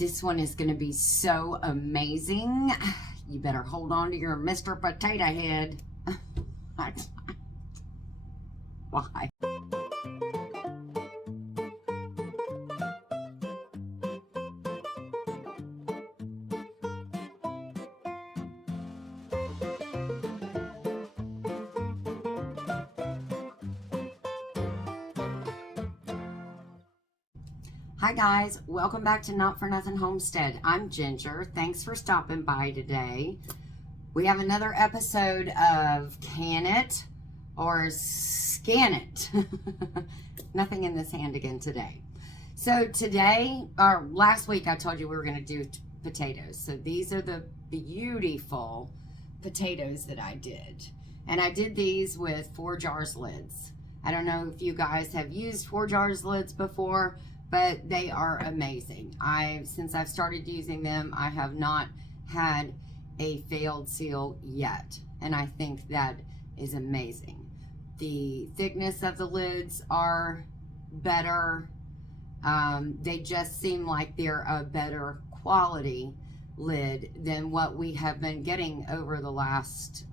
This one is going to be so amazing. You better hold on to your Mr. Potato Head. Why? Hi guys, welcome back to Not For Nothing Homestead. I'm Ginger. Thanks for stopping by today. We have another episode of Can It or Scan It. Nothing in this hand again today. So today, or last week, I told you we were going to do potatoes. So these are the beautiful potatoes that I did. And I did these with 4 jars lids. I don't know if you guys have used 4 jars lids before, but they are amazing. Since I've started using them, I have not had a failed seal yet. And I think that is amazing. The thickness of the lids are better. They just seem like they're a better quality lid than what we have been getting over the last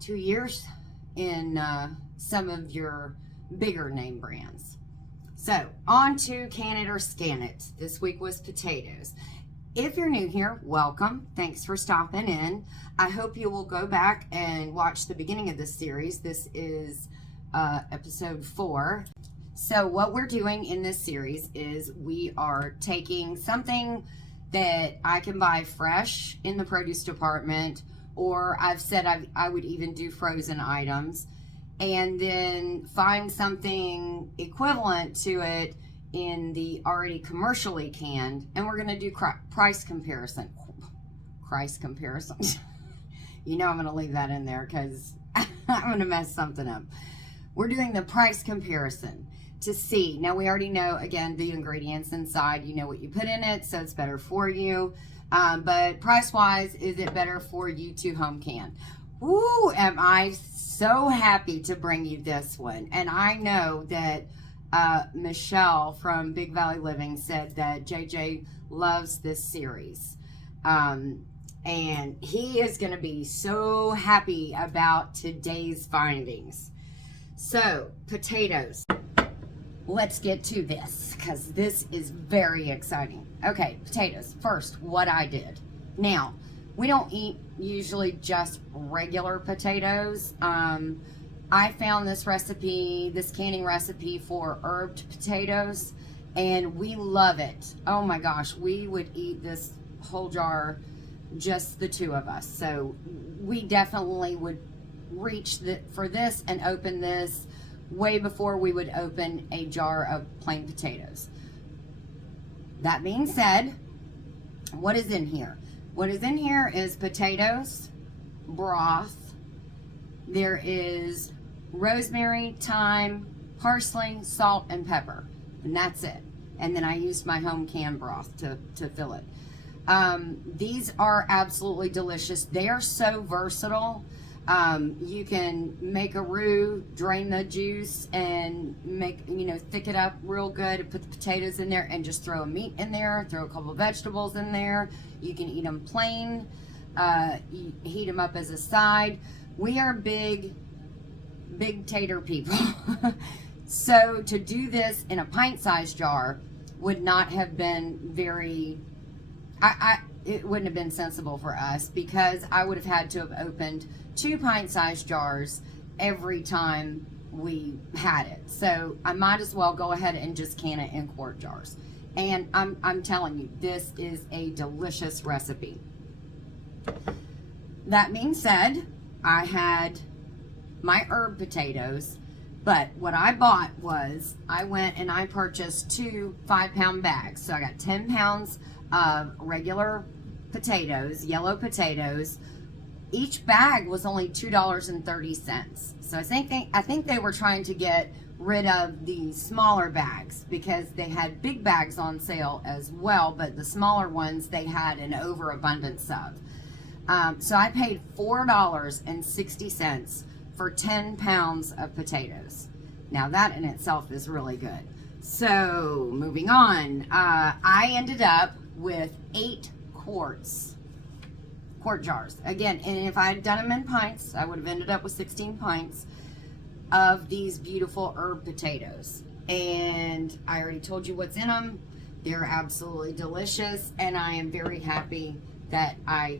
2 years in some of your bigger name brands. So, on to Can It or Scan It. This week was potatoes. If you're new here, welcome. Thanks for stopping in. I hope you will go back and watch the beginning of this series. This is episode 4. So, what we're doing in this series is we are taking something that I can buy fresh in the produce department, or I've said I would even do frozen items, and then find something equivalent to it in the already commercially canned, and we're going to do price comparison. Price comparison. You know I'm going to leave that in there because I'm going to mess something up. We're doing the price comparison to see. Now we already know, again, the ingredients inside. You know what you put in it, so it's better for you. But price-wise, is it better for you to home can? Woo, am I so happy to bring you this one. And I know that Michelle from Big Valley Living said that JJ loves this series. And he is going to be so happy about today's findings. So, potatoes. Let's get to this because this is very exciting. Okay, potatoes. First, what I did. Now, we don't eat usually just regular potatoes. I found this recipe, this canning recipe for herbed potatoes, and we love it. Oh my gosh, we would eat this whole jar, just the 2 of us. So we definitely would reach for this and open this way before we would open a jar of plain potatoes. That being said, what is in here? What is in here is potatoes, broth, there is rosemary, thyme, parsley, salt, and pepper, and that's it. And then I used my home canned broth to fill it. These are absolutely delicious. They are so versatile. You can make a roux, drain the juice, and thick it up real good, and put the potatoes in there, and just throw a meat in there, throw a couple of vegetables in there. You can eat them plain, you heat them up as a side. We are big tater people. So to do this in a pint-sized jar would not have been very, it wouldn't have been sensible for us, because I would have had to have opened 2 pint-sized jars every time we had it. So I might as well go ahead and just can it in quart jars. And I'm telling you, this is a delicious recipe. That being said, I had my herb potatoes, but what I bought was, I went and I purchased 2 5-pound bags. So I got 10 pounds of regular potatoes, yellow potatoes. Each bag was only $2.30. So I think they were trying to get rid of the smaller bags because they had big bags on sale as well, but the smaller ones they had an overabundance of. So I paid $4.60 for 10 pounds of potatoes. Now that in itself is really good. So moving on, I ended up with 8 quart jars. Again, and if I had done them in pints, I would have ended up with 16 pints of these beautiful herb potatoes. And I already told you what's in them. They're absolutely delicious, and I am very happy that I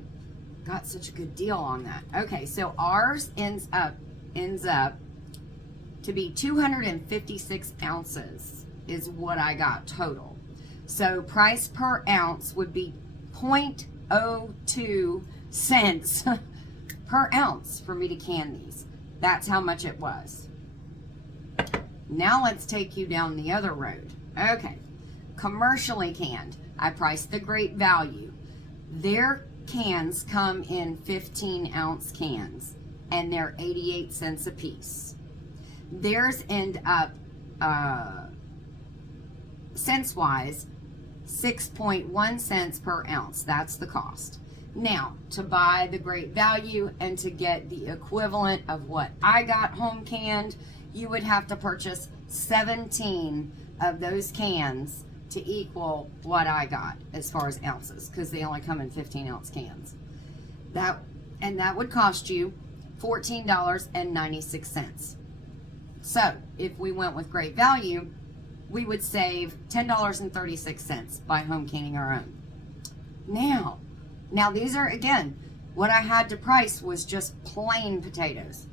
got such a good deal on that. Okay, so ours ends up to be 256 ounces is what I got total. So price per ounce would be 0.02 cents per ounce for me to can these. That's how much it was. Now let's take you down the other road. Okay, commercially canned. I priced the Great Value. Their cans come in 15-ounce cans, and they're 88 cents a piece. Theirs end up, cents-wise, 6.1 cents per ounce. That's the cost. Now, to buy the Great Value and to get the equivalent of what I got home canned, you would have to purchase 17 of those cans to equal what I got as far as ounces, because they only come in 15-ounce cans. That would cost you $14.96. So if we went with Great Value, we would save $10.36 by home canning our own. Now these are, again, what I had to price was just plain potatoes.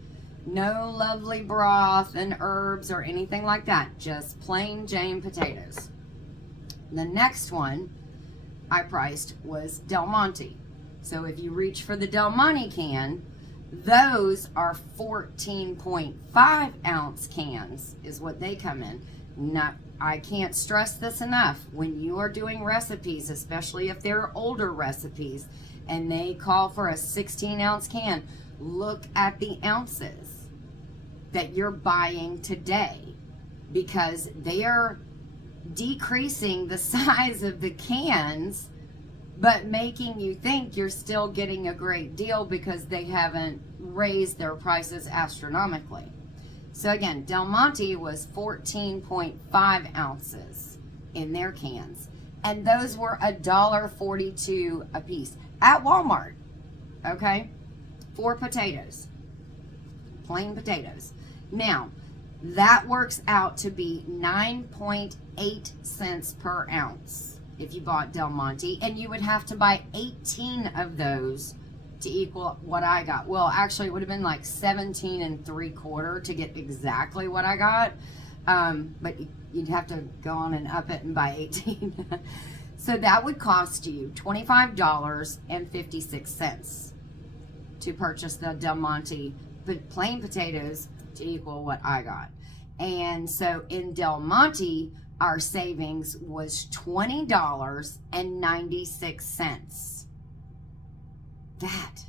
No lovely broth and herbs or anything like that. Just plain Jane potatoes. The next one I priced was Del Monte. So if you reach for the Del Monte can, those are 14.5 ounce cans is what they come in. Now, I can't stress this enough. When you are doing recipes, especially if they're older recipes and they call for a 16-ounce can, look at the ounces that you're buying today, because they are decreasing the size of the cans but making you think you're still getting a great deal because they haven't raised their prices astronomically. So again, Del Monte was 14.5 ounces in their cans, and those were $1.42 a piece at Walmart. Okay, for potatoes, plain potatoes. Now that works out to be 9.8 cents per ounce if you bought Del Monte, and you would have to buy 18 of those to equal what I got. Well, actually, it would have been like 17 3/4 to get exactly what I got. But you'd have to go on and up it and buy 18. So that would cost you $25.56 to purchase the Del Monte plain potatoes to equal what I got. And so in Del Monte, our savings was $20.96. That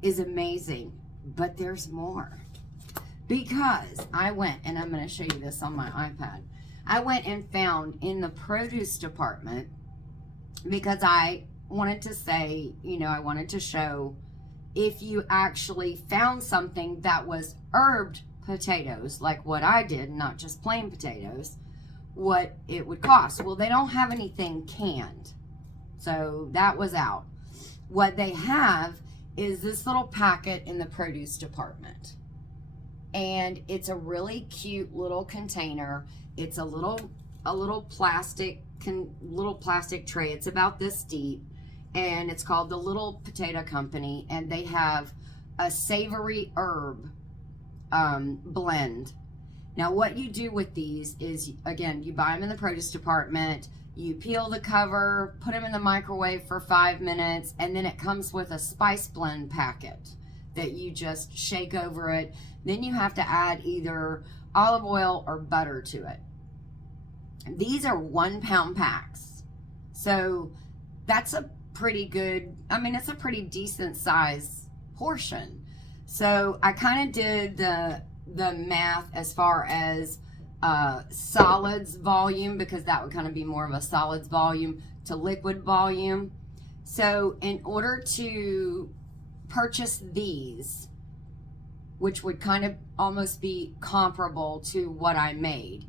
is amazing, but there's more. Because I went, and I'm going to show you this on my iPad. I went and found in the produce department, because I wanted to say, you know, I wanted to show if you actually found something that was herbed potatoes, like what I did, not just plain potatoes, what it would cost. Well, they don't have anything canned, so that was out. What they have is this little packet in the produce department, and it's a really cute little container. It's a little plastic tray. It's about this deep, and it's called the Little Potato Company, and they have a savory herb blend. Now what you do with these is, again, you buy them in the produce department, you peel the cover, put them in the microwave for 5 minutes, and then it comes with a spice blend packet that you just shake over it. Then you have to add either olive oil or butter to it. These are 1 pound packs. So that's a pretty good, I mean, it's a pretty decent size portion. So I kind of did the math as far as solids volume, because that would kind of be more of a solids volume to liquid volume. So in order to purchase these, which would kind of almost be comparable to what I made,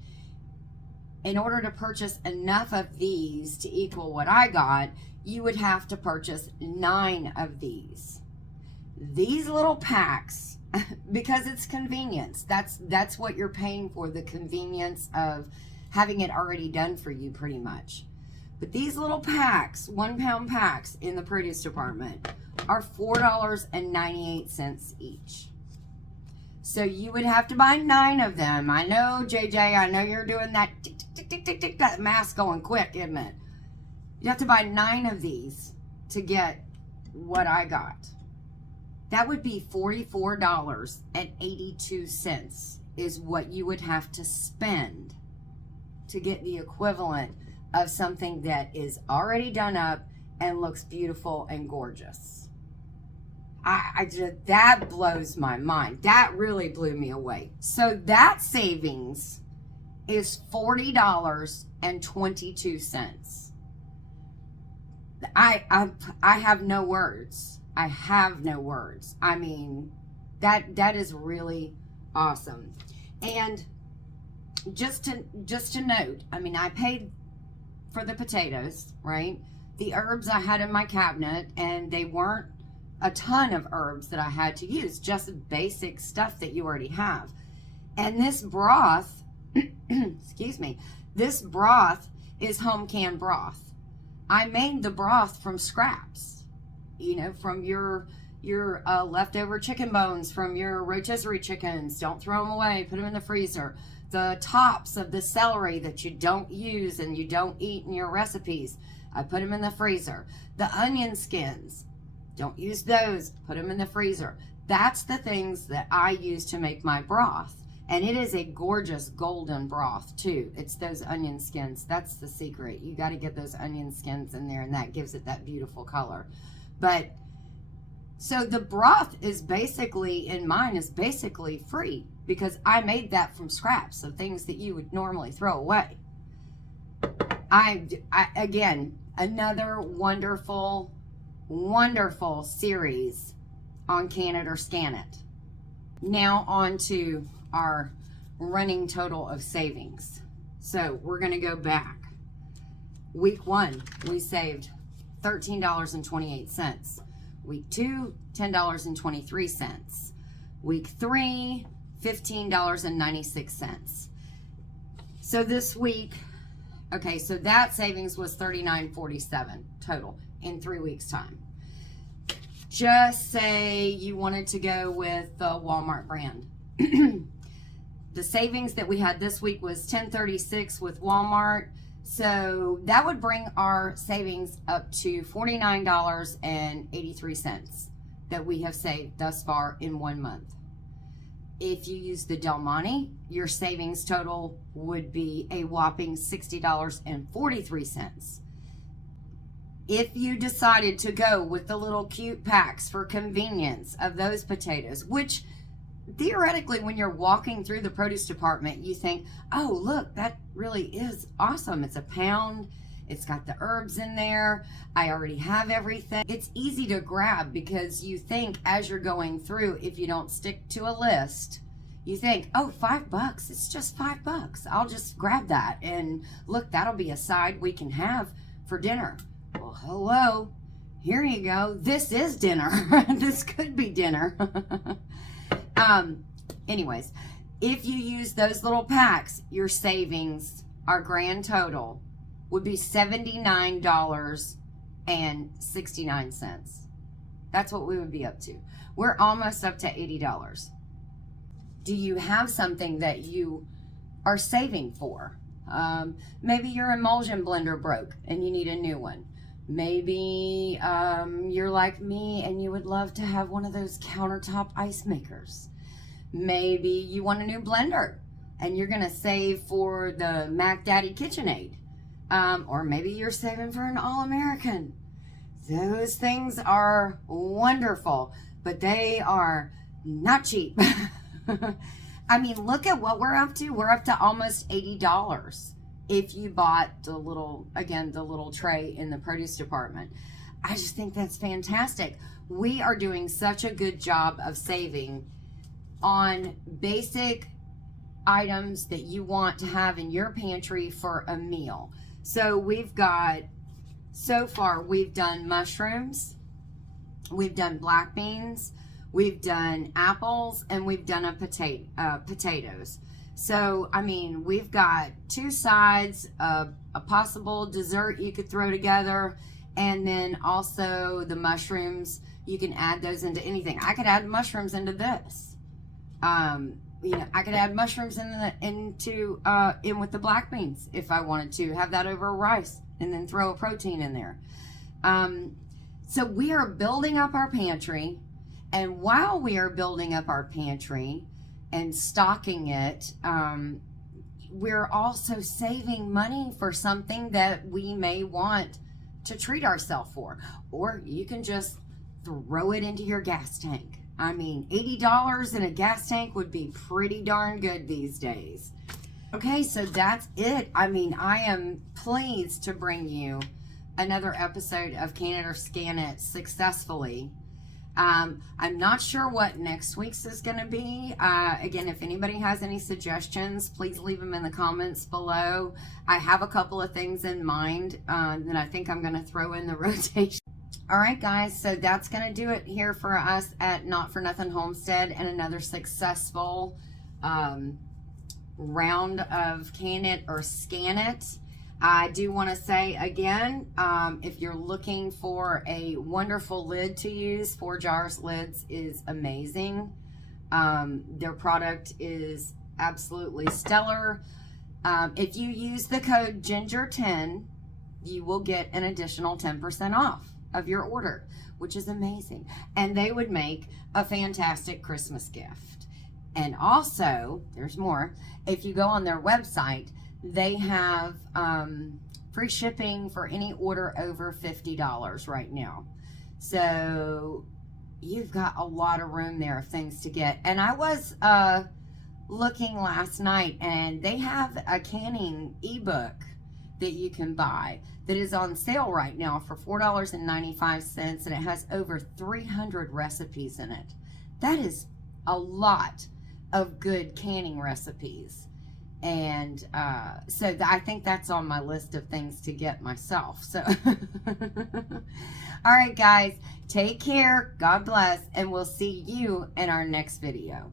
in order to purchase enough of these to equal what I got, you would have to purchase 9 of these. These little packs, because it's convenience. That's what you're paying for, the convenience of having it already done for you pretty much. But these little packs, 1 pound packs in the produce department, are $4.98 each. So you would have to buy 9 of them. I know, JJ, I know you're doing that tick, tick, tick, tick, tick, that math going quick, isn't it? You have to buy 9 of these to get what I got. That would be $44.82 is what you would have to spend to get the equivalent of something that is already done up and looks beautiful and gorgeous. That blows my mind. That really blew me away. So that savings is $40.22. I have no words. I have no words. I mean, that is really awesome. And just to note, I mean, I paid for the potatoes, right? The herbs I had in my cabinet, and they weren't a ton of herbs that I had to use, just basic stuff that you already have. And this broth, excuse me, this broth is home canned broth. I made the broth from scraps, you know, from your leftover chicken bones from your rotisserie chickens. Don't throw them away, put them in the freezer. The tops of the celery that you don't use and you don't eat in your recipes, I put them in the freezer. The onion skins, don't use those, put them in the freezer. That's the things that I use to make my broth. And it is a gorgeous golden broth too. It's those onion skins. That's the secret. You got to get those onion skins in there, and that gives it that beautiful color. But so the broth is basically, in mine, is basically free because I made that from scraps of things that you would normally throw away. Again, another wonderful, wonderful series on Can It or Scan It. Now on to our running total of savings. So we're going to go back. Week 1, we saved $13.28. Week 2, $10.23. Week 3, $15.96. So this week, okay, so that savings was $39.47 total in 3 weeks' time. Just say you wanted to go with the Walmart brand. The savings that we had this week was $10.36 with Walmart. So that would bring our savings up to $49.83 that we have saved thus far in 1 month. If you use the Del Monte, your savings total would be a whopping $60.43. If you decided to go with the little cute packs for convenience of those potatoes, which theoretically, when you're walking through the produce department, you think, oh, look, that really is awesome. It's a pound. It's got the herbs in there. I already have everything. It's easy to grab because you think as you're going through, if you don't stick to a list, you think, oh, $5. It's just $5. I'll just grab that. And look, that'll be a side we can have for dinner. Well, hello. Here you go. This is dinner. This could be dinner. Anyways, if you use those little packs, your savings, our grand total, would be $79.69. That's what we would be up to. We're almost up to $80. Do you have something that you are saving for? Maybe your emulsion blender broke and you need a new one. Maybe you're like me and you would love to have one of those countertop ice makers. Maybe you want a new blender and you're going to save for the Mac Daddy KitchenAid. Or maybe you're saving for an All-American. Those things are wonderful, but they are not cheap. I mean, look at what we're up to. We're up to almost $80 if you bought the little tray in the produce department. I just think that's fantastic. We are doing such a good job of saving on basic items that you want to have in your pantry for a meal. So we've got, so far we've done mushrooms, we've done black beans, we've done apples, and we've done potatoes. So, I mean, we've got two sides, a possible dessert you could throw together, and then also the mushrooms. You can add those into anything. I could add mushrooms into this. You know, I could add mushrooms in with the black beans if I wanted to. Have that over rice and then throw a protein in there. So we are building up our pantry, and while we are building up our pantry and stocking it, we're also saving money for something that we may want to treat ourselves for. Or you can just throw it into your gas tank. I mean, $80 in a gas tank would be pretty darn good these days. Okay, so that's it. I mean, I am pleased to bring you another episode of Can It or Scan It successfully. I'm not sure what next week's is going to be. Again, if anybody has any suggestions, please leave them in the comments below. I have a couple of things in mind that I think I'm going to throw in the rotation. All right, guys, so that's going to do it here for us at Not For Nothing Homestead, and another successful round of Can It or Scan It. I do want to say again, if you're looking for a wonderful lid to use, 4 Jars Lids is amazing. Their product is absolutely stellar. If you use the code GINGER10, you will get an additional 10% off of your order, which is amazing. And they would make a fantastic Christmas gift. And also, there's more. If you go on their website, they have free shipping for any order over $50 right now. So you've got a lot of room there of things to get. And I was looking last night, and they have a canning ebook that you can buy that is on sale right now for $4.95, and it has over 300 recipes in it. That is a lot of good canning recipes. And so I think that's on my list of things to get myself. So all right, guys, take care, God bless, and we'll see you in our next video.